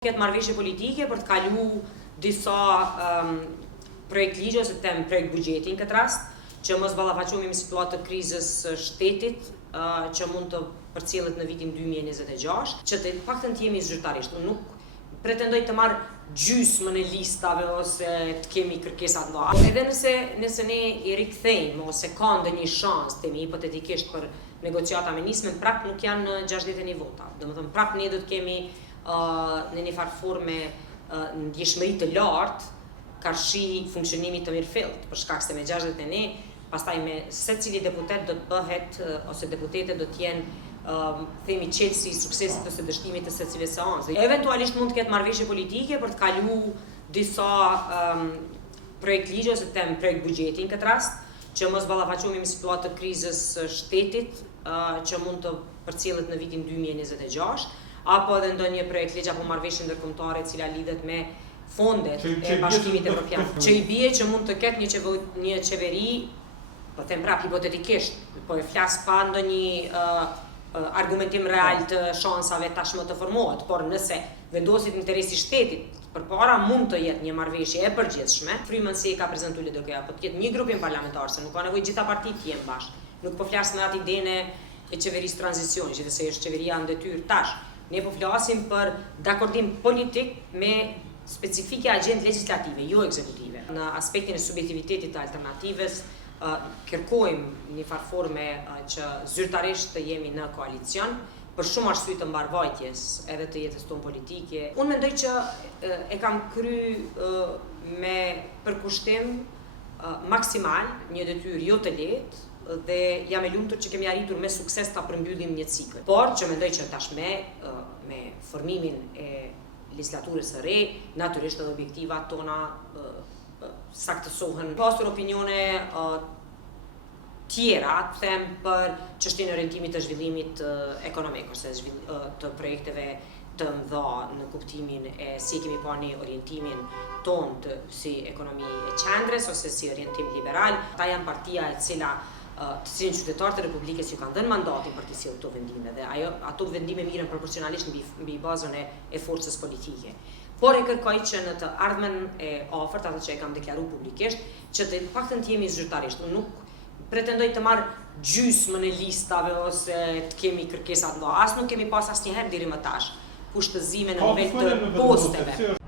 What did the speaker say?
Këtë marrëveshje politike për të kalu disa projekt ligje ose them projekt buxheti në këtë rast, që mos ballafaqohemi me situatë të krizës së shtetit që mund të përcjellet në vitin 2026, që të paktën të jemi zyrtarisht. Unë nuk pretendoj të marr gjysmën e listave ose të kemi kërkesa të mëdha. Edhe nëse ne i rikthejmë ose ka ndonjë shans themi hipotetikisht për negociata me nismën, prap nuk janë 61 vota. Domethënë prap ne do të kemi në një farë forme ndjeshmëri të lartë karshi funksionimit të mirëfillt, për shkak se me 61, pastaj me secili deputet do të bëhet ose deputetet do të jenë themi qelësi i suksesit ose dështimit të secile seance. Eventualisht mund të ketë marrëveshje politike për të kalu disa projekt ligje ose them projekt buxheti në këtë rast, që mos ballafaqohemi me situatë të krizës së shtetit që mund të përcjellet në vitin 2026. Apo edhe ndonjë projekt ligj apo marrëveshje ndërkombëtare e cila lidhet me fondet e Bashkimit Evropian. Që i bie që mund të ketë një qeveri, po them prap hipotetikisht, po e flas pa ndonjë argumentim real të shansave tashmë të formohet, por nëse vendoset interesi i shtetit, përpara mund të jetë një marrëveshje e përgjithshme. Frymën se e ka prezantuar LDK, po të ketë një grupim parlamentar, se nuk ka nevojë gjitha partitë të jenë bashkë. Nuk po flas me atë idenë e qeverisë tranzicionit, që se është qeveria në detyrë tash. Ne po flasim për dakordim politik me specifike agjendë legislative, jo ekzekutive. Në aspektin e subjektivitetit të alternativës, kërkojmë një farë forme që zyrtarisht të jemi në koalicion, për shumë arsye të mbarvajtjes edhe të jetës tonë politike. Unë mendoj që e kam kry me përkushtim maksimal një detyrë jo të lehtë, dhe jam e lumtur që kemi arritur me sukses ta përmbyllim një cikël. Por që mendoj që tashmë me formimin e legjislaturës së re, natyrisht edhe objektivat tona saktësohen. Pasur opinione tjera, them për çështjen e orientimit të zhvillimit ekonomik ose të projekteve të mëdha në kuptimin e si kemi pa ne orientimin tonë si ekonomi e qendrës ose si orientim liberal. Ta janë partia e cila të cilin qytetarët e Republikës ju kanë dhënë mandatin për të sjellë këto vendime dhe ato vendime mirën proporcionalisht mbi bazën e forcës politike. Por e kërkoj që në të ardhmen e afërt, ato që e kam deklaruar publikisht, që të paktën të jemi zyrtarisht. Unë nuk pretendoj të marr gjysmën e listave ose të kemi kërkesa të mëdha. As nuk kemi pas asnjëherë deri më tash kushtëzime në nivel të posteve.